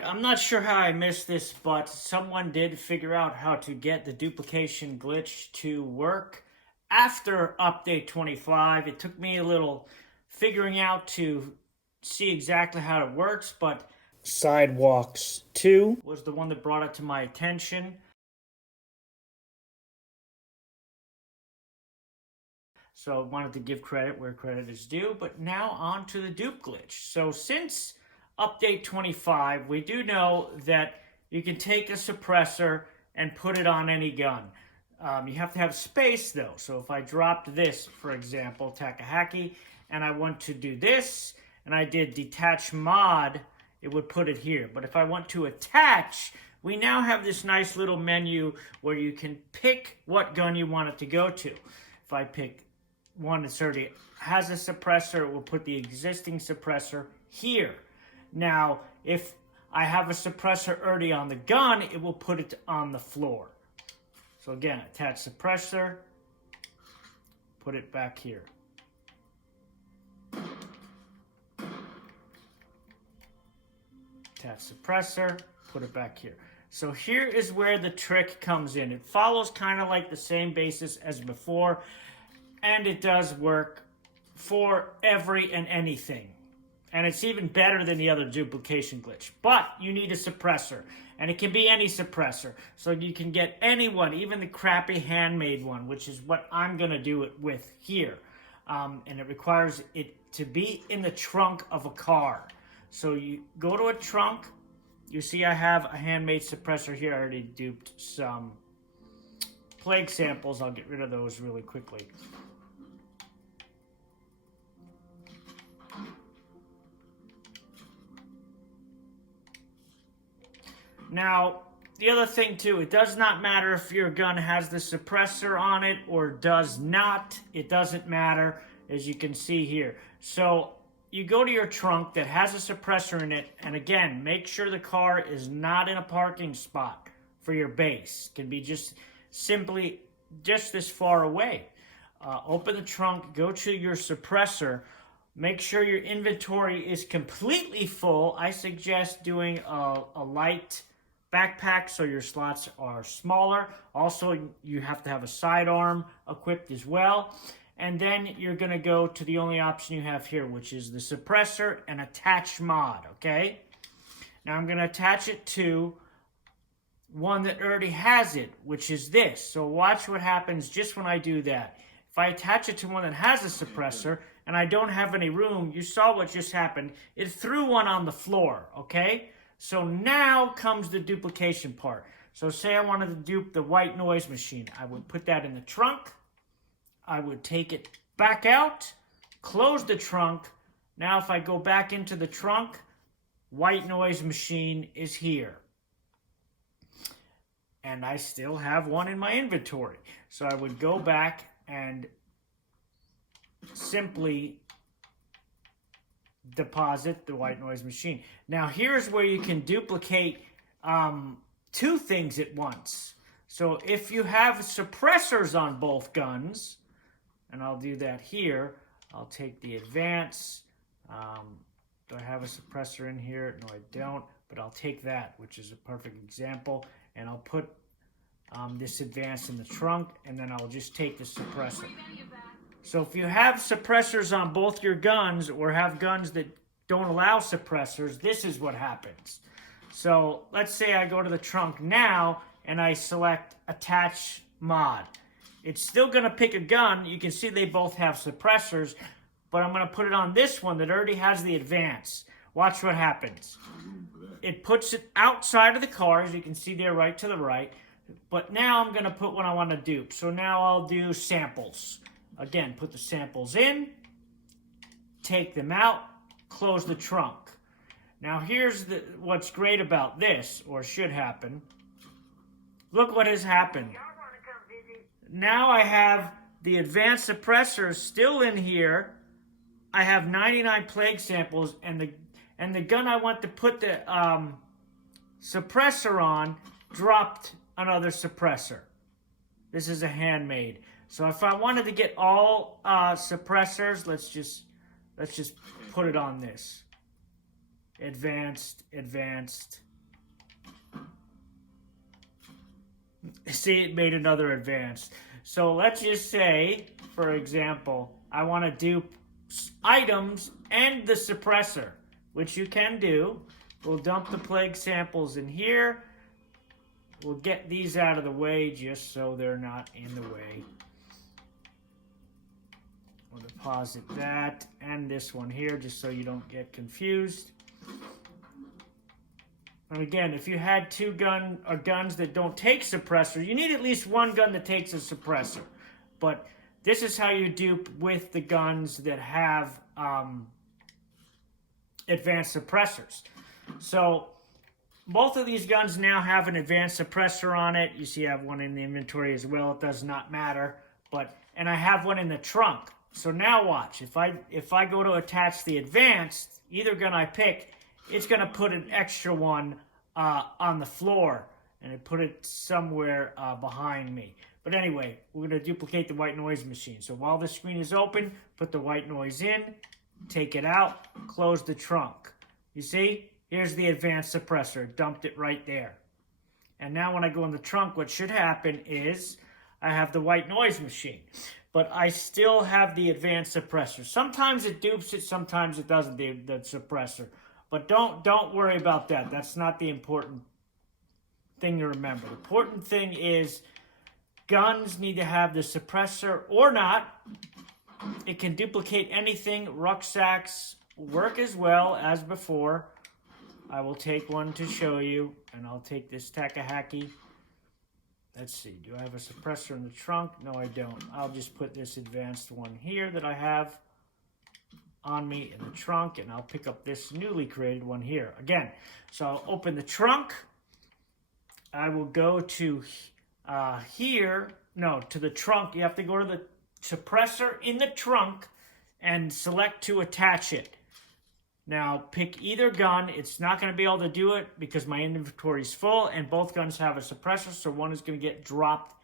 Alright, I'm not sure how I missed this, but someone did figure out how to get the duplication glitch to work after update 25. It took me a little figuring out to see exactly how it works, but Sidewalks 2 was the one that brought it to my attention. So I wanted to give credit where credit is due, but now on to the dupe glitch. So since update 25, we do know that you can take a suppressor and put it on any gun. You have to have space though. So if I dropped this, for example, Takahaki, and I want to do this, and I did detach mod, it would put it here. But if I want to attach, we now have this nice little menu where you can pick what gun you want it to go to. If I pick one that already has a suppressor, it will put the existing suppressor here. Now, if I have a suppressor already on the gun, it will put it on the floor. So again, attach suppressor, put it back here. Attach suppressor, put it back here. So here is where the trick comes in. It follows kind of like the same basis as before, and it does work for every and anything. And it's even better than the other duplication glitch. But you need a suppressor. And it can be any suppressor. So you can get any one, even the crappy handmade one, which is what I'm going to do it with here. And it requires it to be in the trunk of a car. So you go to a trunk. You see I have a handmade suppressor here. I already duped some plague samples. I'll get rid of those really quickly. Now, the other thing too, it does not matter if your gun has the suppressor on it or does not. It doesn't matter, as you can see here. So you go to your trunk that has a suppressor in it, and again, make sure the car is not in a parking spot for your base. It can be just simply just this far away. Open the trunk, go to your suppressor. Make sure your inventory is completely full. I suggest doing a light backpack so your slots are smaller. Also, you have to have a sidearm equipped as well. And then you're going to go to the only option you have here, which is the suppressor and attach mod, okay? Now I'm going to attach it to one that already has it, which is this. So watch what happens just when I do that. If I attach it to one that has a suppressor and I don't have any room, you saw what just happened. It threw one on the floor, okay? So now comes the duplication part. So say I wanted to dupe the white noise machine. I would put that in the trunk. I would take it back out, close the trunk. Now if I go back into the trunk, white noise machine is here. And I still have one in my inventory. So I would go back and simply deposit the white noise machine. Now here's where you can duplicate two things at once. So if you have suppressors on both guns, and I'll do that here, I'll take the advance. Do I have a suppressor in here? No, I don't, but I'll take that, which is a perfect example, and I'll put this advance in the trunk, and then I'll just take the suppressor. So if you have suppressors on both your guns or have guns that don't allow suppressors, this is what happens. So let's say I go to the trunk now and I select attach mod. It's still going to pick a gun. You can see they both have suppressors, but I'm going to put it on this one that already has the advance. Watch what happens. It puts it outside of the car, as you can see there right to the right. But now I'm going to put what I want to dupe. So now I'll do samples. Again, put the samples in, take them out, close the trunk. Now here's what's great about this, or should happen. Look what has happened. Now I have the advanced suppressor still in here. I have 99 plague samples, and the gun I want to put the suppressor on dropped another suppressor. This is a handmade. So if I wanted to get all suppressors, let's just put it on this. Advanced, advanced, See, it made another advance. So let's just say, for example, I want to dupe items and the suppressor, which you can do. We'll dump the plague samples in here. We'll get these out of the way just so they're not in the way. We'll deposit that and this one here just so you don't get confused. And again, if you had two guns that don't take suppressor, you need at least one gun that takes a suppressor. But this is how you dupe with the guns that have advanced suppressors. So both of these guns now have an advanced suppressor on it. You see I have one in the inventory as well. It does not matter. And I have one in the trunk. So now watch. If I go to attach the advanced, either gun I pick, it's going to put an extra one on the floor, and it put it somewhere behind me. But anyway, we're going to duplicate the white noise machine. So while the screen is open, put the white noise in, take it out, close the trunk. You see? Here's the advanced suppressor. Dumped it right there. And now when I go in the trunk, what should happen is I have the white noise machine. But I still have the advanced suppressor. Sometimes it dupes it, sometimes it doesn't, the suppressor. But don't worry about that. That's not the important thing to remember. The important thing is guns need to have the suppressor or not. It can duplicate anything. Rucksacks work as well as before. I will take one to show you, and I'll take this Takahaki. Let's see, do I have a suppressor in the trunk? No, I don't. I'll just put this advanced one here that I have on me in the trunk, and I'll pick up this newly created one here. Again, so I'll open the trunk. I will go to to the trunk. You have to go to the suppressor in the trunk and select to attach it. Now, pick either gun. It's not going to be able to do it because my inventory is full, and both guns have a suppressor, so one is going to get dropped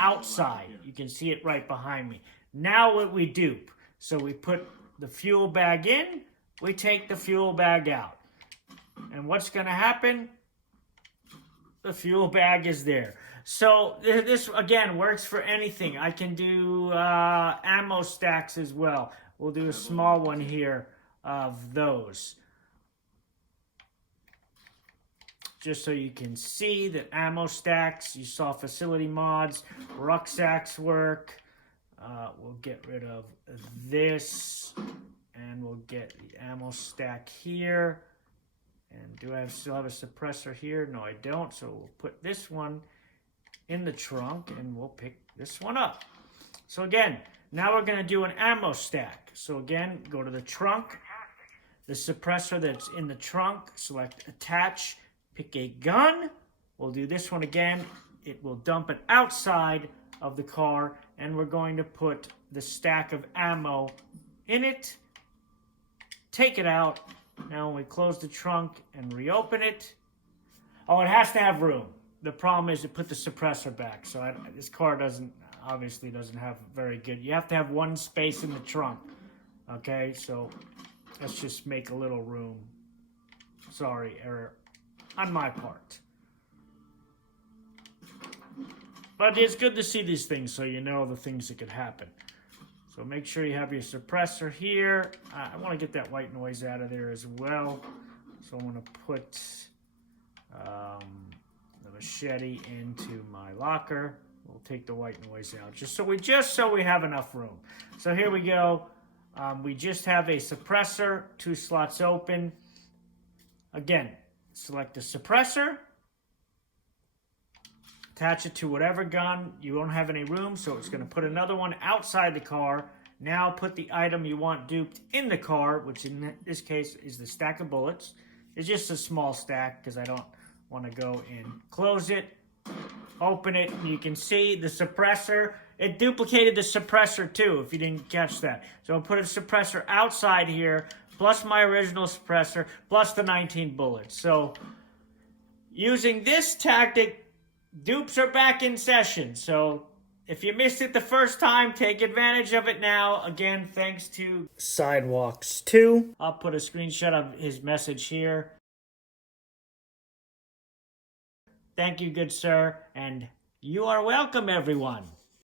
outside. You can see it right behind me. Now what we dupe. So we put the fuel bag in, we take the fuel bag out. And what's going to happen? The fuel bag is there. So this, again, works for anything. I can do ammo stacks as well. We'll do a small one here of those. Just so you can see that ammo stacks, you saw facility mods, rucksacks work. We'll get rid of this, and we'll get the ammo stack here. And do I still have a suppressor here? No, I don't. So we'll put this one in the trunk, and we'll pick this one up. So again, now we're going to do an ammo stack. So again, go to the trunk, the suppressor that's in the trunk, select attach, pick a gun. We'll do this one again. It will dump it outside of the car, and we're going to put the stack of ammo in it, take it out. Now when we close the trunk and reopen it, oh, it has to have room. The problem is it put the suppressor back, so this car obviously doesn't have very good. You have to have one space in the trunk. Okay, so let's just make a little room. Sorry, error on my part. But it's good to see these things so you know the things that could happen. So make sure you have your suppressor here. I want to get that white noise out of there as well. So I'm going to put the machete into my locker. We'll take the white noise out just so we have enough room. So here we go. We just have a suppressor, 2 slots open. Again, select the suppressor. Attach it to whatever gun. You don't have any room, so it's going to put another one outside the car. Now put the item you want duped in the car, which in this case is the stack of bullets. It's just a small stack because I don't want to go in. Close it, open it, and you can see the suppressor. It duplicated the suppressor too, if you didn't catch that. So I'll put a suppressor outside here, plus my original suppressor, plus the 19 bullets. So using this tactic, dupes are back in session. So if you missed it the first time, take advantage of it now. Again, thanks to Sidewalks 2. I'll put a screenshot of his message here. Thank you, good sir, and You are welcome, everyone.